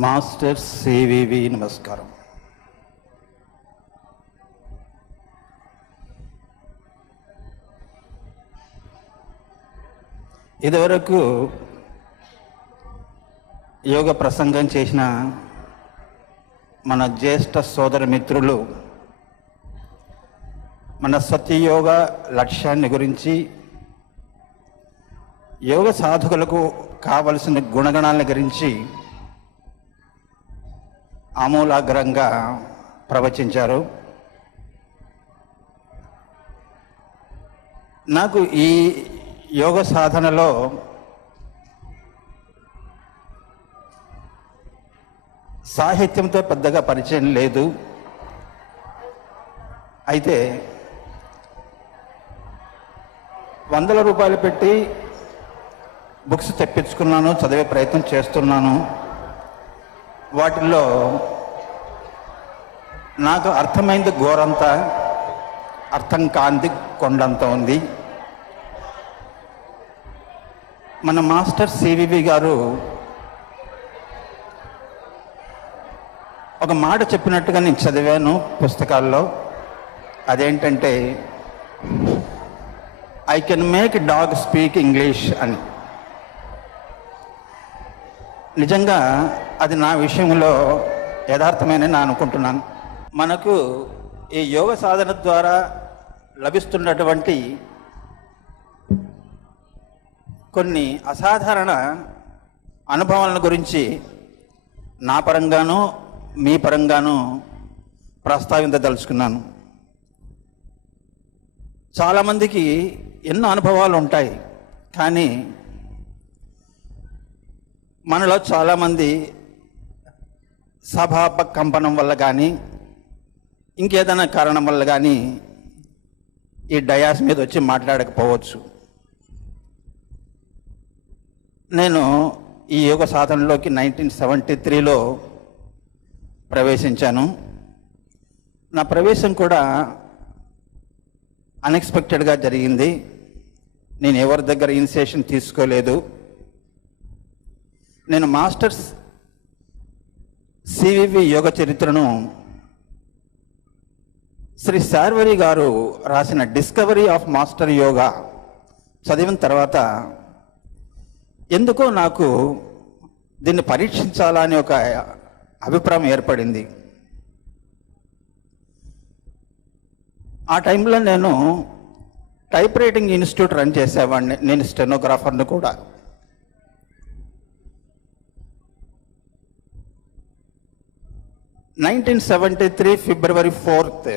Master CVV నమస్కారం. ఇదివరకు యోగ ప్రసంగం చేసిన మన జ్యేష్ఠ సోదర మిత్రులు మన సత్యయోగ లక్ష్యాన్ని గురించి, యోగ సాధకులకు కావలసిన గుణగణాల గురించి ఆమూలాగ్రంగా ప్రవచించారు. నాకు ఈ యోగ సాధనలో సాహిత్యంతో పెద్దగా పరిచయం లేదు. అయితే వందల రూపాయలు పెట్టి బుక్స్ తెప్పించుకున్నాను, చదివే ప్రయత్నం చేస్తున్నాను. వాటిల్లో నాకు అర్థమైంది గోరంత, అర్థం కాంది కొండంత ఉంది. మన మాస్టర్ సివివి గారు ఒక మాట చెప్పినట్టుగా నేను చదివాను పుస్తకాల్లో. అదేంటంటే, I can make dog speak English అని. నిజంగా అది నా విషయంలో యథార్థమేనని నేను అనుకుంటున్నాను. మనకు ఈ యోగ సాధన ద్వారా లభిస్తున్నటువంటి కొన్ని అసాధారణ అనుభవాల గురించి నా పరంగాను మీ పరంగాను ప్రస్తావించదలుచుకున్నాను. చాలామందికి ఎన్నో అనుభవాలు ఉంటాయి, కానీ మనలో చాలామంది సభా కంపనం వల్ల కానీ ఇంకేదైనా కారణం వల్ల కానీ ఈ డయాస్ మీద వచ్చి మాట్లాడకపోవచ్చు. నేను ఈ యోగ సాధనలోకి 1973లో ప్రవేశించాను. నా ప్రవేశం కూడా అన్ఎక్స్పెక్టెడ్గా జరిగింది. నేను ఎవరి దగ్గర ఇనిషియేషన్ తీసుకోలేదు. నేను మాస్టర్స్ సివివి యోగ చరిత్రను శ్రీ శార్వరి గారు రాసిన డిస్కవరీ ఆఫ్ మాస్టర్ యోగా చదివిన తర్వాత ఎందుకో నాకు దీన్ని పరీక్షించాలని ఒక అభిప్రాయం ఏర్పడింది. ఆ టైంలో నేను టైప్ రైటింగ్ ఇన్స్టిట్యూట్ రన్ చేసేవాడిని. నేను స్టెనోగ్రాఫర్ను కూడా. February 4th,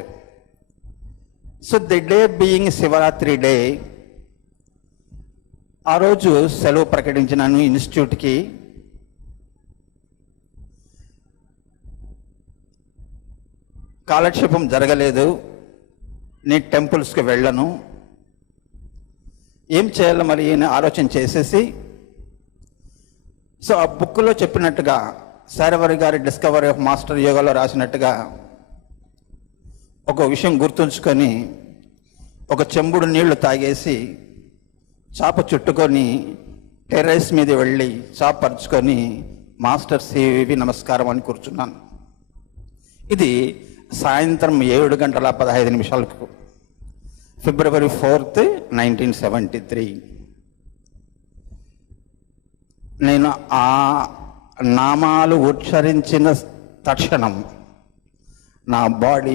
so the day being Shivaratri day, ఆ రోజు సెలవు ప్రకటించినాను ఇన్స్టిట్యూట్కి. కాలక్షేపం జరగలేదు. నీ టెంపుల్స్కి వెళ్ళను, ఏం చేయాలో మరి అని ఆలోచన చేసేసి, సో ఆ బుక్లో చెప్పినట్టుగా శార్వరి గారి డిస్కవరీ ఆఫ్ మాస్టర్ యోగాలో రాసినట్టుగా ఒక విషయం గుర్తుంచుకొని ఒక చెంబుడు నీళ్లు తాగేసి చాప చుట్టుకొని టెర్రస్ మీద వెళ్ళి చాప పరుచుకొని మాస్టర్ సివివి నమస్కారం అని కూర్చున్నాను. ఇది సాయంత్రం 7:15 February 4th, 1973. నేను ఆ నామాలు ఉచ్చరించిన తక్షణం నా బాడీ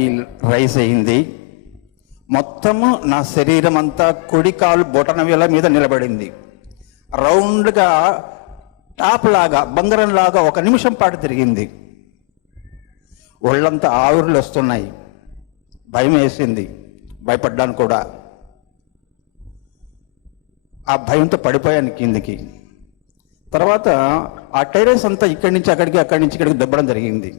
రైజ్ అయింది. మొత్తము నా శరీరం అంతా కుడి కాలు బొటన వేల మీద నిలబడింది. రౌండ్గా టాప్ లాగా, బంగారం లాగా 1 నిమిషం పాటు తిరిగింది. ఒళ్ళంతా ఆవిర్లు వస్తున్నాయి. భయం వేసింది, భయపడ్డాను కూడా. ఆ భయంతో పడిపోయాను కిందికి. తర్వాత ఆ టెర్రస్ అంతా ఇక్కడి నుంచి అక్కడికి, అక్కడి నుంచి ఇక్కడికి దెబ్బడం జరిగింది.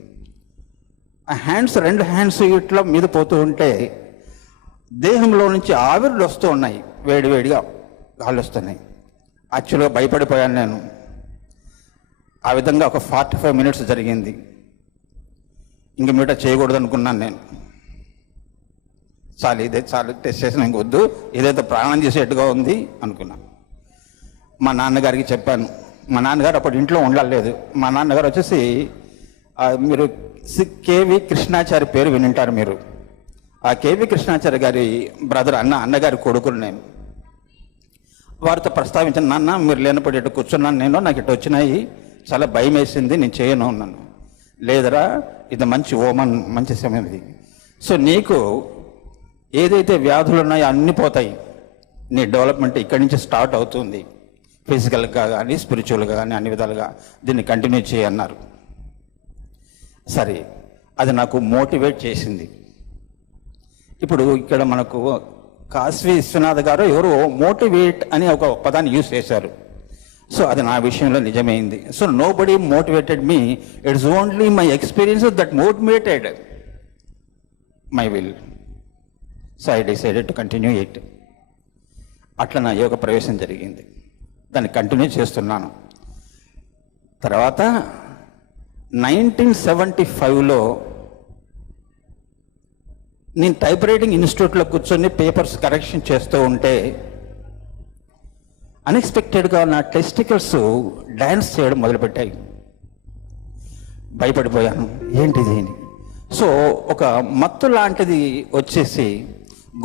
ఆ హ్యాండ్స్, 2 హ్యాండ్స్ ఇట్లా మీద పోతూ ఉంటే దేహంలో నుంచి ఆవిర్లు వస్తూ ఉన్నాయి, వేడివేడిగా గాలి వస్తున్నాయి. యాక్చువల్గా భయపడిపోయాను నేను. ఆ విధంగా ఒక 45 minutes జరిగింది. ఇంక మీట చేయకూడదు అనుకున్నాను నేను. చాలు టెస్ట్ చేసిన, ఇంకొద్దు, ఏదైతే ప్రాణం చేసేట్టుగా ఉంది అనుకున్నాను. మా నాన్నగారికి చెప్పాను, మా నాన్నగారు అప్పుడు ఇంట్లో ఉండలేదు. మా నాన్నగారు వచ్చేసి మీరు కేవి కృష్ణాచారి పేరు వినింటారు మీరు. ఆ కేవి కృష్ణాచారి గారి బ్రదర్ అన్నగారి కొడుకులు నేను. వారితో ప్రస్తావించిన, నాన్న మీరు లేనప్పుడు ఇటు కూర్చున్నాను నేను, నాకు ఇటు వచ్చినాయి, చాలా భయం వేసింది, నేను చేయను అన్నాను. లేదరా, ఇది మంచి ఓమన్, మంచి సమయం ఇది. సో నీకు ఏదైతే వ్యాధులు ఉన్నాయో అన్నీ పోతాయి, నీ డెవలప్మెంట్ ఇక్కడి నుంచి స్టార్ట్ అవుతుంది, ఫిజికల్గా కానీ స్పిరిచువల్గా కానీ అన్ని విధాలుగా దీన్ని కంటిన్యూ చేయన్నారు. సరే, అది నాకు మోటివేట్ చేసింది. ఇప్పుడు ఇక్కడ మనకు కాశీ విశ్వనాథ్ గారు ఎవరు మోటివేట్ అని ఒక పదాన్ని యూజ్ చేశారు. సో అది నా విషయంలో నిజమైంది. So nobody motivated me, it's only my experience that motivated my will. So I decided to continue it. అట్లా నా యోగ ప్రవేశం జరిగింది, దాన్ని కంటిన్యూ చేస్తున్నాను. తర్వాత 1975లో నేను టైప్ రైటింగ్ ఇన్స్టిట్యూట్లో కూర్చొని పేపర్స్ కరెక్షన్ చేస్తూ ఉంటే అన్ఎక్స్పెక్టెడ్గా నా టెస్టికల్స్ డ్యాన్స్ చేయడం మొదలుపెట్టాయి. భయపడిపోయాను, ఏంటిది అని. సో ఒక మత్తు లాంటిది వచ్చేసి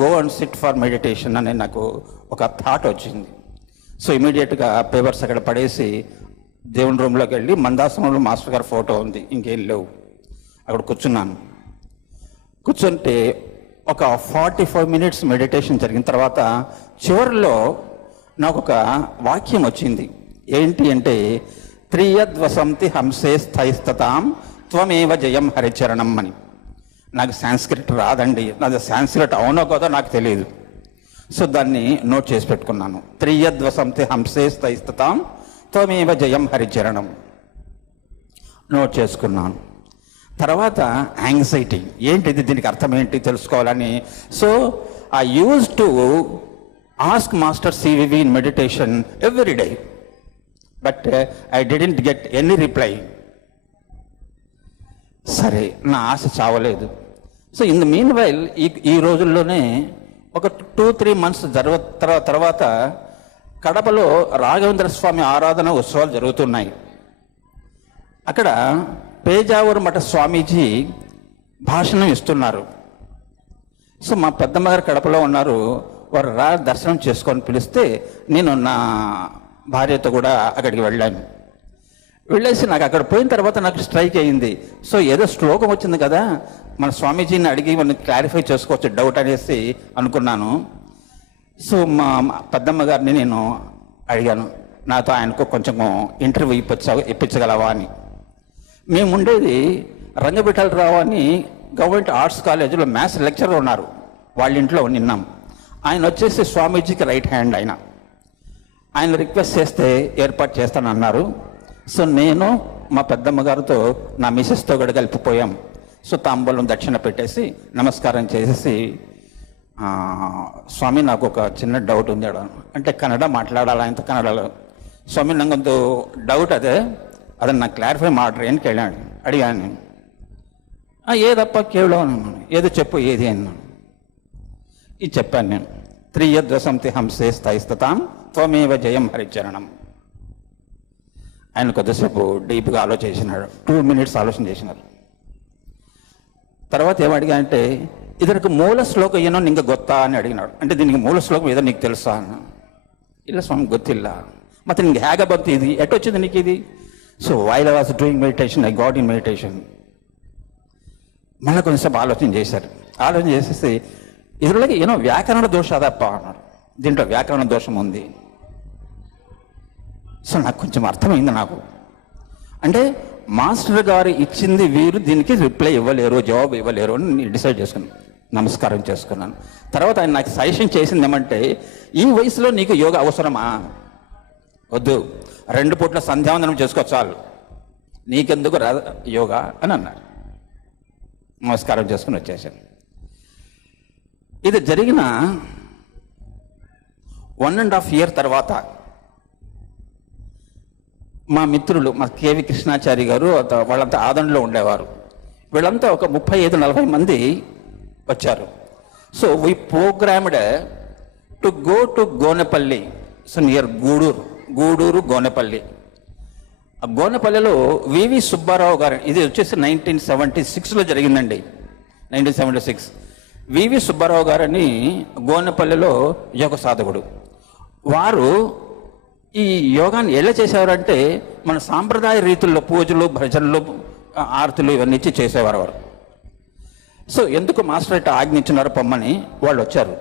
go and SIT for meditation అని నాకు ఒక థాట్ వచ్చింది. సో ఇమీడియట్గా పేపర్స్ అక్కడ పడేసి దేవుని రూమ్లోకి వెళ్ళి, మందాసనంలో మాస్టర్ గారి ఫోటో ఉంది, ఇంకేం లేవు, అక్కడ కూర్చున్నాను. కూర్చుంటే ఒక 45 మినిట్స్ మెడిటేషన్ జరిగిన తర్వాత చివరిలో నాకు ఒక వాక్యం వచ్చింది. ఏంటి అంటే, త్రియద్వసంతి హంసే స్థైస్తతాం త్వమేవ జయం హరిచరణం అని. నాకు సాంస్క్రిట్ రాదండి, నాది సాంస్క్రిట్ అవునో కాదో నాకు తెలియదు. సో దాన్ని నోట్ చేసి పెట్టుకున్నాను. త్రియద్వసంతి హంసే స్థైస్తతాం త్వమేవ జయం హరిచరణం నోట్ చేసుకున్నాను. తర్వాత యాంగ్జైటీ, ఏంటిది, దీనికి అర్థం ఏంటి తెలుసుకోవాలని. So I use to ask master CVV in meditation every day, but I didn't get any reply. సరే, నా ఆశ చావలేదు. So in the meanwhile ఈ రోజుల్లోనే ఒక 2-3 మంత్స్ తర్వాత కడపలో రాఘవేంద్ర స్వామి ఆరాధన ఉత్సవాలు జరుగుతున్నాయి. అక్కడ పేజావూరు మఠ స్వామీజీ భాషణం ఇస్తున్నారు. సో మా పెద్దమ్మ గారు కడపలో ఉన్నారు, వారు దర్శనం చేసుకొని పిలిస్తే నేను నా భార్యతో కూడా అక్కడికి వెళ్ళాను. వెళ్ళేసి నాకు అక్కడ పోయిన తర్వాత నాకు స్ట్రైక్ అయ్యింది. సో ఏదో శ్లోకం వచ్చింది కదా, మన స్వామీజీని అడిగి మనం క్లారిఫై చేసుకోవచ్చు డౌట్ అనేసి అనుకున్నాను. సో మా పెద్దమ్మ గారిని నేను అడిగాను, నాతో ఆయనకు కొంచెం ఇంటర్వ్యూ ఇప్పించగలవా అని. మేము ఉండేది రంగబిఠలరావు అని గవర్నమెంట్ ఆర్ట్స్ కాలేజీలో మ్యాథ్స్ లెక్చరర్ ఉన్నారు, వాళ్ళ ఇంట్లో నిన్నాం. ఆయన వచ్చేసి స్వామీజీకి రైట్ హ్యాండ్. ఆయన రిక్వెస్ట్ చేస్తే ఏర్పాటు చేస్తానన్నారు. సో నేను మా పెద్దమ్మ గారితో నా మిసెస్తో కూడా కలిపిపోయాం. సో తాంబూలం దక్షిణ పెట్టేసి నమస్కారం చేసేసి, స్వామి నాకు ఒక చిన్న డౌట్ ఉంది అంటే, కన్నడ మాట్లాడాలి ఆయనతో కన్నడలో. స్వామి నాకొంದು డౌట్ ಅದನ್ನು ನಾನು ಕ್ಲಾರಿಫೈ ಮಾಡ್ರಿ అని అడిగాను నేను. ఏదప్ప కేవలం అన్నాను, ఏదో చెప్పు ఏది అన్నాను. ఇది చెప్పాను నేను, త్రియద్వసంతి హంసే స్థైస్తతాం త్వమేవ జయం హరిచరణం. ఆయన కొద్దిసేపు డీప్గా ఆలోచించినాడు, 2 మినిట్స్ ఆలోచన చేసినారు. తర్వాత ఏమడిగా అంటే, ಇದಕ್ಕೆ ಮೂಲ ಶ್ಲೋಕ ಏನೋ ನಿಂಗೆ ಗೊತ್ತಾ అని అడిగినాడు. అంటే దీనికి మూల శ్లోకం ఏదో నీకు తెలుసా అన్న. ಇಲ್ಲ ಸ್ವಾಮಿ ಗೊತ್ತಿಲ್ಲ. ಮತ್ತೆ ನಿಂಗೆ ಹೇಗೆ ಬಂತು ಇದು, ఎట్టొచ్చింది నీకు ఇది? So while I was doing meditation I got in meditation. మళ్ళీ కొంచెంసేపు ఆలోచన చేశారు. ఆలోచన చేసేసి ఇదిలోకి ఏమో వ్యాకరణ దోషం అదప్ప అన్నాడు, దీంట్లో వ్యాకరణ దోషం ఉంది. సో నాకు కొంచెం అర్థమైంది. నాకు అంటే మాస్టర్ గారు ఇచ్చింది వీరు దీనికి రిప్లై ఇవ్వలేరు, జవాబు ఇవ్వలేరు అని నేను డిసైడ్ చేసుకున్నాను. నమస్కారం చేసుకున్నాను. తర్వాత ఆయన నాకు సజెషన్ చేసింది ఏమంటే, ఈ వయసులో నీకు యోగా అవసరమా? వద్దు, 2 పూట్ల సంధ్యావందనం చేసుకో చాలు, నీకెందుకు యోగా అని అన్నారు. నమస్కారం చేసుకుని వచ్చేసాను. ఇది జరిగిన 1.5 year తర్వాత మా మిత్రులు, మా కేవి కృష్ణాచారి గారు, వాళ్ళంతా ఆదంలో ఉండేవారు. వీళ్ళంతా ఒక 35-40 మంది వచ్చారు. So we programmed to go to Gonepalli, so near Gudur Gonepalli. గోనపల్లిలో వివి సుబ్బారావు గారు, ఇది వచ్చేసి 1976లో జరిగిందండి, 1976. వివి సుబ్బారావు గారని గోనపల్లిలో యోగ సాధకుడు. వారు ఈ యోగాన్ని ఎలా చేసేవారంటే మన సాంప్రదాయ రీతుల్లో పూజలు, భజనలు, ఆరతులు ఇవన్నీ ఇచ్చి చేసేవారు వారు. సో ఎందుకు మాస్టర్ ఇట్లా ఆజ్ఞించినారు పొమ్మని వాళ్ళు వచ్చారు.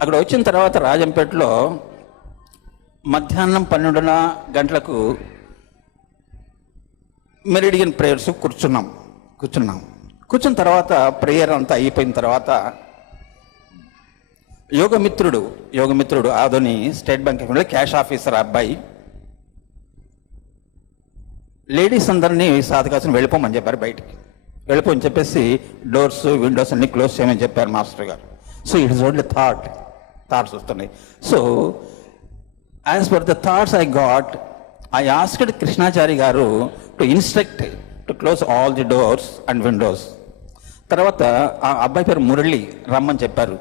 అక్కడ వచ్చిన తర్వాత రాజంపేటలో మధ్యాహ్నం 12 గంటలకు మెరిడియన్ ప్రేయర్స్ కూర్చున్న తర్వాత ప్రేయర్ అంతా అయిపోయిన తర్వాత యోగమిత్రుడు Adoni State Bank of India cash officer అబ్బాయి లేడీస్ అందరినీ సాధకాసం వెళ్ళిపోమని చెప్పారు, బయటికి వెళ్ళిపోని చెప్పేసి డోర్స్ విండోస్ అన్ని క్లోజ్ చేయమని చెప్పారు master garu. So it is only thoughts వస్తున్నాయి. So as per the thoughts I got, I asked Krishnachari garu to instruct to close all the doors and windows. తర్వాత ఆ అబ్బాయి పేరు మురళి రమ్మని చెప్పారు.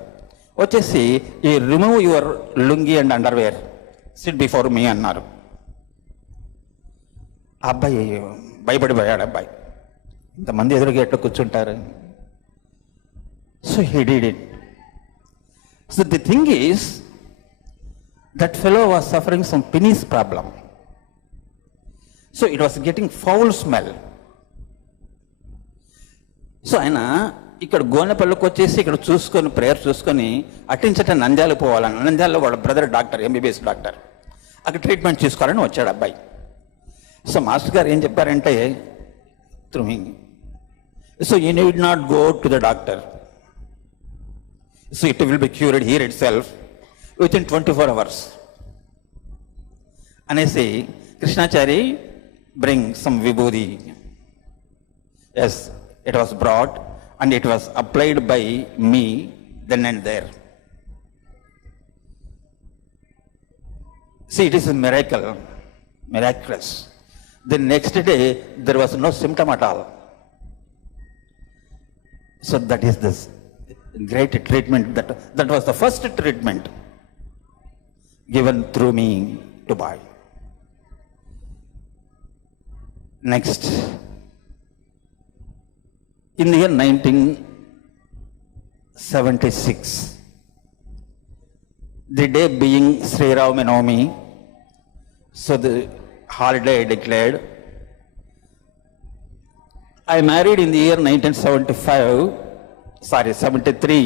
వచ్చేసి ఈ remove your lungi and underwear, sit before me అన్నారు. ఆ అబ్బాయి భయపడిపోయాడు. అబ్బాయి ఇంతమంది ఎదురుగా ఎట్లా కూర్చుంటారు. So he did it. So the thing is that fellow was suffering some penis problem. So it was getting foul smell. So ఆయన ఇక్కడ గోనెపల్లికి వచ్చేసి ఇక్కడ చూసుకొని ప్రేయర్ చూసుకొని అట్టించట నంద్యాల పోవాలని, నంద్యాలలో వాళ్ళ బ్రదర్ డాక్టర్, ఎంబీబీఎస్ డాక్టర్, అక్కడ ట్రీట్మెంట్ చేసుకోవాలని వచ్చాడు అబ్బాయి. సో మాస్టర్ గారు ఏం చెప్పారంటే, through me, so you need not go to the doctor, so it will be cured here itself within 24 hours అనేసి Krishnachari bring some vibhuti. Yes, it was brought and it was applied by me then and there. See, it is a miraculous. The next day there was no symptom at all. So that is this great treatment, that was the first treatment given through me to boy. Next, in the year 1976, the day being Sri Ram Navami, so the holiday declared. I married in the year 73,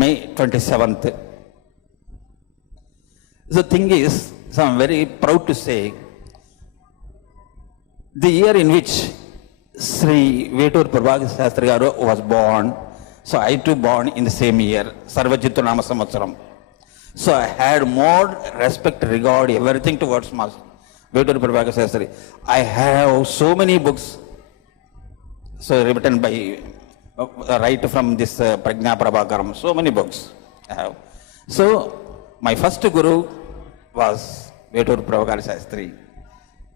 May 27th. The thing is, so I'm very proud to say, the year in which Sri Vetur Prabhakar Shastri Garu was born, so I too born in the same year, Sarvajitu Nama Samvatsaram. So I had more respect, regard, everything towards Master Vetur Prabhakar Shastri. I have so many books, so written by, right from this Prajna Prabhakaram, so many books I have. So my first guru was Vetur Prabhakar Shastri.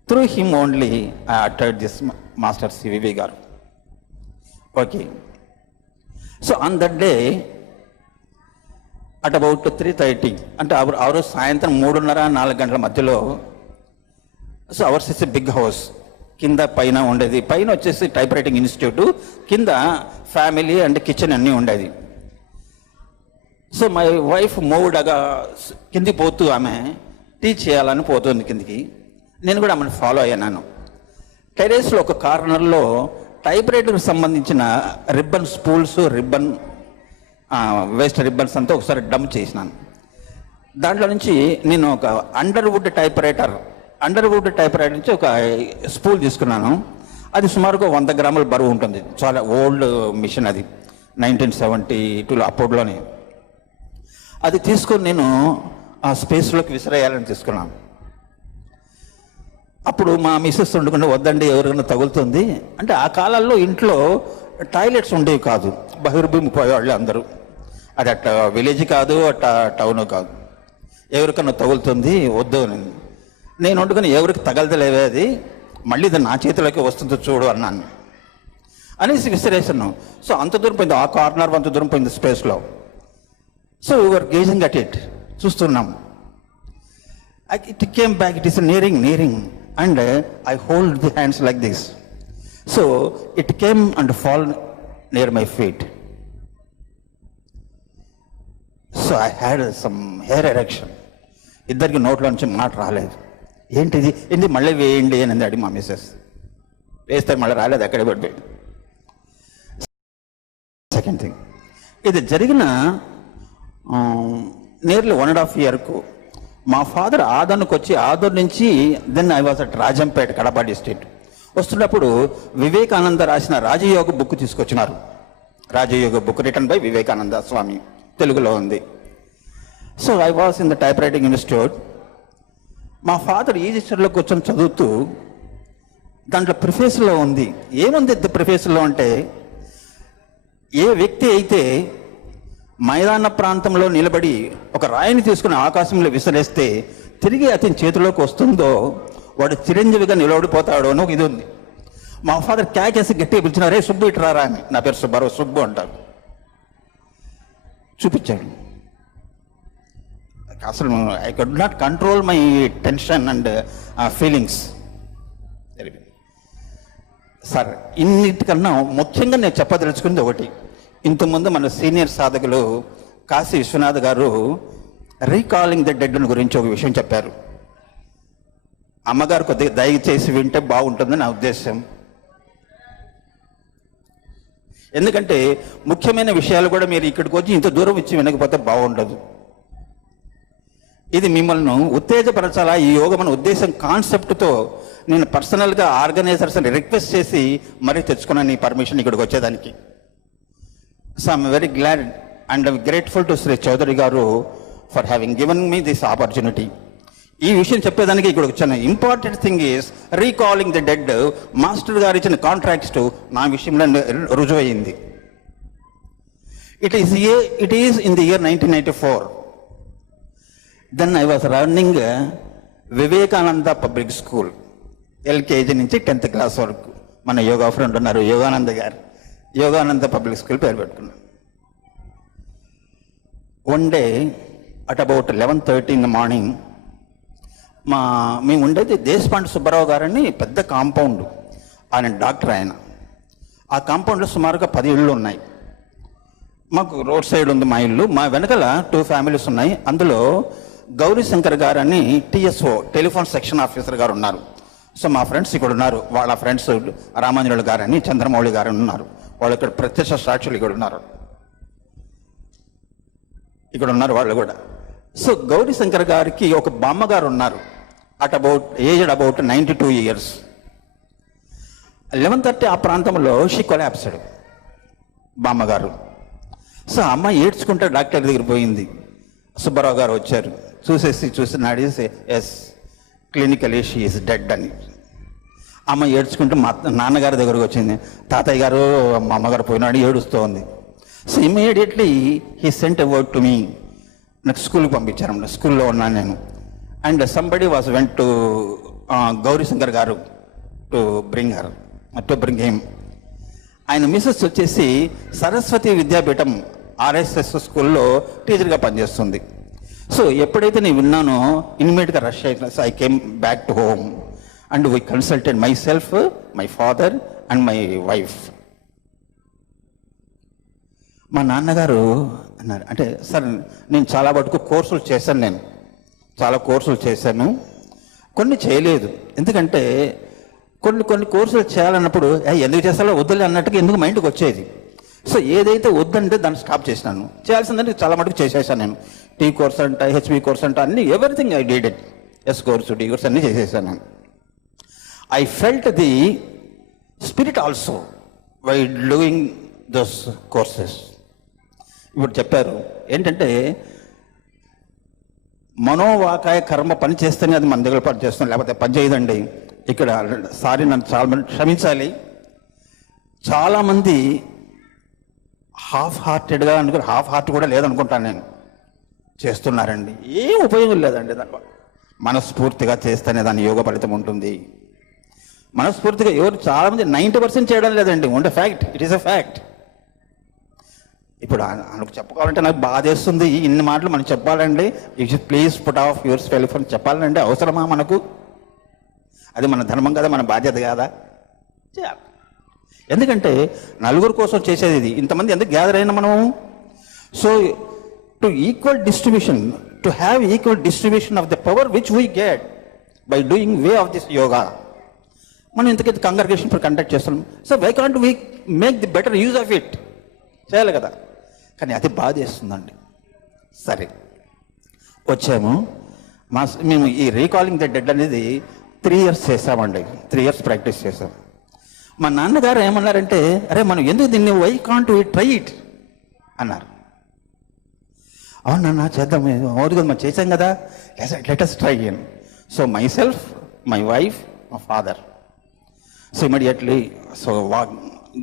Through him only I uttered this Master CVV Garu. Okay. So on that day, at about 3:30, అంటే hour సాయంత్రం 3:30-4 గంటల మధ్యలో, so ours is a big house, కింద పైన ఉండేది, పైన వచ్చేసి type writing institute, కింద ఫ్యామిలీ అండ్ కిచెన్ అన్నీ ఉండేది. సో మై వైఫ్ మూవ్డ్గా కిందికి పోతూ ఆమె టీచ్ చేయాలని పోతుంది కిందికి. నేను కూడా ఆమెను ఫాలో అయ్యాను. టెరెస్లో ఒక కార్నర్లో టైప్ రైటర్కి సంబంధించిన రిబ్బన్ స్పూల్స్, వేస్ట్ రిబ్బన్స్ అంతా ఒకసారి డంప్ చేసినాను. దాంట్లో నుంచి నేను ఒక అండర్వుడ్ టైప్ రైటర్ నుంచి ఒక స్పూల్ తీసుకున్నాను. అది సుమారుగా 100 గ్రాముల బరువు ఉంటుంది. చాలా ఓల్డ్ మిషన్ అది, 1972లో అప్పట్లోనే. అది తీసుకొని నేను ఆ స్పేస్లోకి విసిరేయాలని తీసుకున్నాను. అప్పుడు మా మిస్సెస్ ఉండకుండా, వద్దండి ఎవరికైనా తగులుతుంది అంటే, ఆ కాలాల్లో ఇంట్లో టాయిలెట్స్ ఉండేవి కాదు, బహిర్భూమి పోయేవాళ్ళు అందరూ. అది అట్ట విలేజ్ కాదు, అట్ట టౌన్ కాదు. ఎవరికన్నా తగులుతుంది, వద్దు. నేను వండుకొని ఎవరికి తగలదలేవే, అది మళ్ళీ ఇది నా చేతిలోకి వస్తుందో చూడు అన్నాను అనేసి విసిరేసాను. సో అంత దూరం పోయింది, ఆ కార్నర్ అంత దూరం పోయింది స్పేస్లో. So you're gazing at it, చూస్తున్నాం. It came back, it is nearing. and I hold the hands like this. So it came and fall near my feet. So I had some hair erection. ఇద్దరికి నోట్లో నుంచి మాట రాలేదు. ఏంటిది ఏంటి మళ్ళీ వేయండి అని అడిగి మా మిస్సెస్. వేస్తే మళ్ళీ రాలేదు, అక్కడే పడిపోయింది. సెకండ్ థింగ్, ఇది జరిగిన నియర్లీ 1.5 years మా ఫాదర్ ఆదోనికి వచ్చి, ఆదోన్ నుంచి then I was at Rajampet, Kadapa district వస్తున్నప్పుడు వివేకానంద రాసిన రాజయోగ బుక్ తీసుకొచ్చినారు. Rajayoga book written by Vivekananda Swami, తెలుగులో ఉంది. So I was in the type writing institute. మా ఫాదర్ ఈ రిజిస్టర్లో కూర్చొని చదువుతూ దాంట్లో ప్రిఫేస్లో ఉంది. ఏముంది ప్రిఫేస్లో అంటే, ఏ వ్యక్తి అయితే మైదాన ప్రాంతంలో నిలబడి ఒక రాయిని తీసుకుని ఆకాశంలో విసిరేస్తే తిరిగి అతని చేతిలోకి వస్తుందో వాడు చిరంజీవిగా నిలబడిపోతాడు అని ఒక ఇది ఉంది. మా ఫాదర్ క్యాకేసి గట్టిగా పిలిచినారు, రే సుబ్బు ఇటు రారా అని. నా పేరు సుబ్బారావు, సుబ్బు అంటారు. చూపించాడు. అసలు I could not control my tension and feelings. Sir, ఇన్నిటికన్నా ముఖ్యంగా నేను చెప్పదలుచుకుంది ఒకటి. ఇంతకుముందు మన సీనియర్ సాధకులు కాశీ విశ్వనాథ్ గారు రీకాలింగ్ ద డెడ్ గురించి ఒక విషయం చెప్పారు. అమ్మగారు కొద్దిగా దయచేసి వింటే బాగుంటుందని నా ఉద్దేశం. ఎందుకంటే ముఖ్యమైన విషయాలు కూడా మీరు ఇక్కడికి వచ్చి ఇంత దూరం ఇచ్చి వినకపోతే బాగుండదు. ఇది మిమ్మల్ని ఉత్తేజపరచాలా, ఈ యోగం అనే ఉద్దేశం కాన్సెప్ట్తో నేను పర్సనల్గా ఆర్గనైజర్స్ని రిక్వెస్ట్ చేసి మరీ తెచ్చుకున్నాను ఈ పర్మిషన్ ఇక్కడికి వచ్చేదానికి. So I'm very glad and grateful to Shri Chowdary garu for having given me this opportunity. ఈ విషయం చెప్పేదానికి ఇక్కడ వచ్చాను. Important thing is recalling the dead. Master garu ఇచ్చిన కాంట్రాక్ట్స్ నా విషయంలో రుజువయ్యింది. It is in the year 1994. Then I was running Vivekananda Public School, LKG నుంచి 10th class వరకు. మన యోగా ఫ్రెండ్ ఉన్నారు యోగానంద గారు, యోగానంద పబ్లిక్ స్కూల్ పేరు పెట్టుకున్నాను. One day at about 11:30 in the morning, మేము ఉండేది దేశపాండే సుబ్బారావు గారని పెద్ద కాంపౌండ్, ఆయన డాక్టర్. ఆయన ఆ కాంపౌండ్లో సుమారుగా 10 ఇళ్ళు ఉన్నాయి. మాకు రోడ్ సైడ్ ఉంది మా ఇల్లు. మా వెనకాల 2 families ఉన్నాయి. అందులో గౌరీ శంకర్ గారు అని TSO, టెలిఫోన్ సెక్షన్ ఆఫీసర్ గారు ఉన్నారు. సో మా ఫ్రెండ్స్ ఇక్కడ ఉన్నారు. వాళ్ళ ఫ్రెండ్స్ రామాంజనులు గారు అని, చంద్రమౌళి గారు ఉన్నారు. వాళ్ళు ఇక్కడ ప్రత్యక్ష సాక్షులు ఇక్కడ ఉన్నారు. వాళ్ళు కూడా. సో గౌరీ శంకర్ గారికి ఒక బామ్మగారు ఉన్నారు. Aged about 92 years. 11:30 ఆ ప్రాంతంలో షీ కొలాప్స్డ్ బామ్మగారు. సో అమ్మ ఏడ్చుకుంటే డాక్టర్ దగ్గర పోయింది. సుబ్బారావు గారు వచ్చారు, చూసి నాడేసి as clinically she is dead అని. అమ్మ ఏడ్చుకుంటే మా నాన్నగారి దగ్గరకు వచ్చింది. తాతయ్య గారు మా అమ్మగారు పోయినాడు, ఏడుస్తూ ఉంది. So immediately he sent a word to me. నాకు స్కూల్కి పంపించారు. స్కూల్లో ఉన్నాను నేను. And somebody was went to Gowri Shankar garu to bring him. ఆయన మిస్సెస్ వచ్చేసి సరస్వతి విద్యాపీఠం RSS స్కూల్లో టీచర్గా పనిచేస్తుంది. సో ఎప్పుడైతే నేను విన్నానో ఇమ్మీడియట్గా రష్ అయినా. So I came back to home and we consulted my self, my father and my wife. మా నాన్నగారు అన్నారు, అంటే సార్ నేను చాలా మటుకు కోర్సులు చేశాను, చాలా కోర్సులు చేశాను, కొన్ని చేయలేదు. ఎందుకంటే కొన్ని కోర్సులు చేయాలన్నప్పుడు ఎందుకు చేస్తాలో వద్దులే అన్నట్టుగా ఎందుకు మైండ్కి వచ్చేది. సో ఏదైతే వద్దంటే దాన్ని స్టాప్ చేసినాను. చేయాల్సిందంటే చాలా మటుకు చేసేసాను నేను. T కోర్స్ అంట, HB కోర్స్ అంట, అన్ని everything I did it. S course, D course అన్నీ చేసేసాను. I felt the spirit also by doing those courses. ఇప్పుడు చెప్పారు ఏంటంటే మనోవాకాయ కర్మ పని చేస్తేనే అది మన దగ్గర పని చేస్తాం, లేకపోతే పని చేయదండి. ఇక్కడ సారీ నన్ను చాలా క్షమించాలి. చాలామంది హాఫ్ హార్టెడ్గా అనుకుని, హాఫ్ హార్ట్ కూడా లేదనుకుంటాను నేను, చేస్తున్నారండి. ఏం ఉపయోగం లేదండి. దాని మనస్ఫూర్తిగా చేస్తేనే దాని యోగ ఫలితం ఉంటుంది. మనస్ఫూర్తిగా ఎవరు చాలామంది 90% చేయడం లేదండి. ఉండే fact, it is a fact. ఇప్పుడు ఆయనకు చెప్పుకోవాలంటే నాకు బాధేస్తుంది. ఇన్ని మాటలు మనం చెప్పాలండి. You should please put off your self అని చెప్పాలంటే అవసరమా మనకు? అది మన ధర్మం కదా, మన బాధ్యత కాదా? చేయాలి. ఎందుకంటే నలుగురు కోసం చేసేది ఇది. ఇంతమంది ఎందుకు గ్యాదర్ అయినా మనము? So to equal distribution, to have equal distribution of the power which we get by doing way of this yoga. మనం ఇంతకైతే కంగ్రిగేషన్ ఇప్పుడు కండక్ట్ చేస్తున్నాం. So why can't we make the better use of it? చేయాలి కదా. కానీ అది బాధేస్తుందండి. సరే, వచ్చాము. మేము ఈ రీకాలింగ్ ద డెడ్ అనేది 3 years చేసామండి. 3 years ప్రాక్టీస్ చేసాం. మా నాన్నగారు ఏమన్నారంటే, అరే మనం ఎందుకు దీన్ని, why can't we try it అన్నారు. అవునన్నా చేద్దాం, అవును మనం చేసాం కదా, let us try in. So myself, my wife, my father, so immediately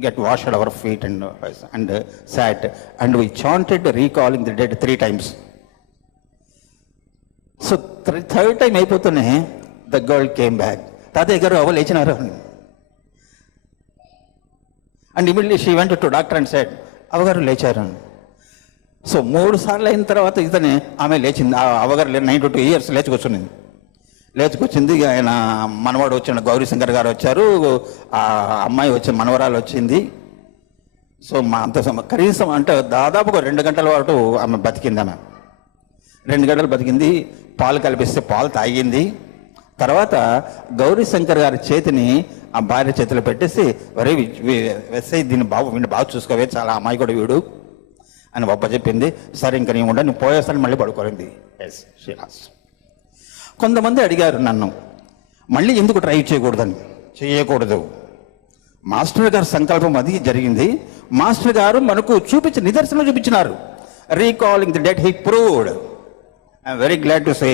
get washed our feet and sat and we chanted recalling the dead 3 times. So third time అయిపోతూనే the girl came back. తాతయ్య గారు అవ్వ లేచినారు. And immediately she went to doctor and said, అవ్వగారు లేచారు. So 3 సార్లు అయిన తర్వాత ఇతనే ఆమె లేచింది. అవ్వగారు 92 years లేచుకొచ్చింది. ఆయన మనవాడు వచ్చిన గౌరీశంకర్ గారు వచ్చారు, ఆ అమ్మాయి వచ్చిన మనవరాలు వచ్చింది. సో మా అంత కనీసం అంటే దాదాపుగా 2 గంటల పాటు ఆమె బతికింది. ఆమె 2 గంటలు బతికింది. పాలు కలిపిస్తే పాలు తాగింది. తర్వాత గౌరీశంకర్ గారి చేతిని ఆ భార్య చేతిలో పెట్టేసి, వరే వెస్సై దీన్ని వీడిని బాగా చూసుకోవే, చాలా అమ్మాయి కూడా వీడు అని ఒప్ప చెప్పింది. సరే ఇంకా నీ ఉండ, నువ్వు పోయేస్తాను, మళ్ళీ పడుకోరింది. ఎస్, శ్రీలాస్. కొంతమంది అడిగారు నన్ను, మళ్ళీ ఎందుకు ట్రై చేయకూడదు. మాస్టర్ గారి సంకల్పం అది జరిగింది. మాస్టర్ గారు మనకు నిదర్శనం చూపించినారు. Recalling the dead he proved. I'm very glad to say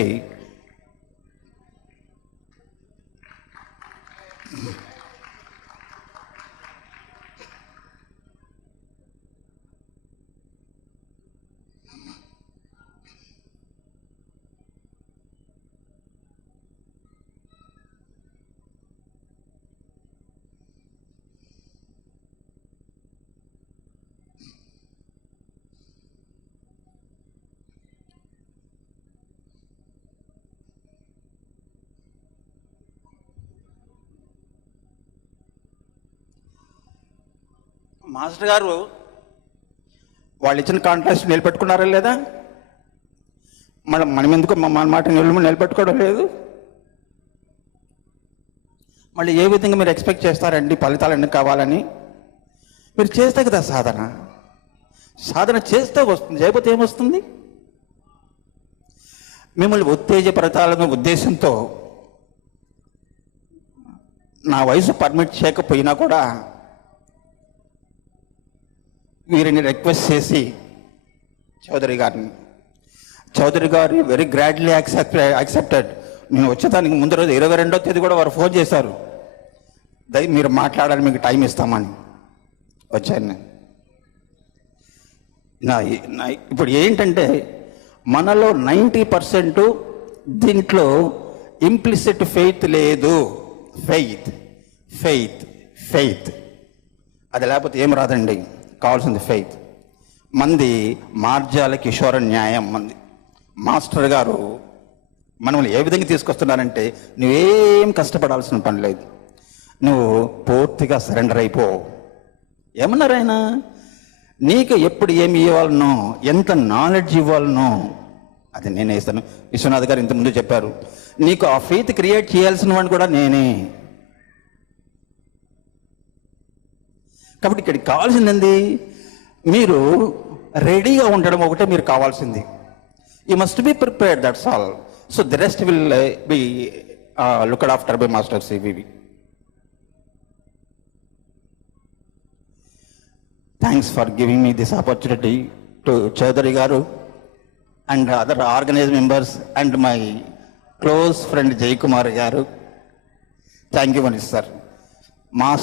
master garu వాళ్ళు ఇచ్చిన కాంట్రాక్ట్ నిలబెట్టుకున్నారా లేదా? మనం ఎందుకు మన మాట నిలబెట్టుకోవడం లేదు? మళ్ళీ ఏ విధంగా మీరు ఎక్స్పెక్ట్ చేస్తారండి ఫలితాలు అన్నీ కావాలని? మీరు చేస్తే కదా సాధన చేస్తే వస్తుంది, చేయకపోతే ఏమొస్తుంది? మిమ్మల్ని ఉత్తేజపరచాలనే ఉద్దేశంతో నా వయసు పర్మిట్ చేయకపోయినా కూడా వీరిని రిక్వెస్ట్ చేసి చౌదరి గారు వెరీ గ్రాడ్లీ యాక్సెప్టెడ్. నేను వచ్చేదానికి ముందు రోజు 22వ తేదీ కూడా వారు ఫోన్ చేశారు, మీరు మాట్లాడాలని, మీకు టైం ఇస్తామని. వచ్చాను ఇప్పుడు ఏంటంటే మనలో 90% దీంట్లో ఇంప్లిసిట్ ఫెయిత్ లేదు. ఫెయిత్ అది లేకపోతే ఏం రాదండి. కావాల్సింది ఫెయిత్. మంది మార్జాల కిషోర న్యాయం. మాస్టర్ గారు మనల్ని ఏ విధంగా తీసుకొస్తున్నారంటే, నువ్వేం కష్టపడాల్సిన పని లేదు, నువ్వు పూర్తిగా సరెండర్ అయిపో. ఏమన్నారు ఆయన? నీకు ఎప్పుడు ఏమి ఇవ్వాలనో, ఎంత నాలెడ్జ్ ఇవ్వాలనో అది నేనే ఇస్తాను. విశ్వనాథ్ గారు ఇంతకుముందు చెప్పారు, నీకు ఆ ఫెయిత్ క్రియేట్ చేయాల్సిన వాడిని కూడా నేనే. కాబట్టి ఇక్కడికి కావాల్సింది మీరు రెడీగా ఉండడం ఒకటే మీరు కావాల్సింది. You must be prepared, that's all. So the rest will be looked after by master CVV. Thanks for giving me this opportunity to Chowdary garu and other organise members and my close friend Jayakumar garu. Thank you many sir. Master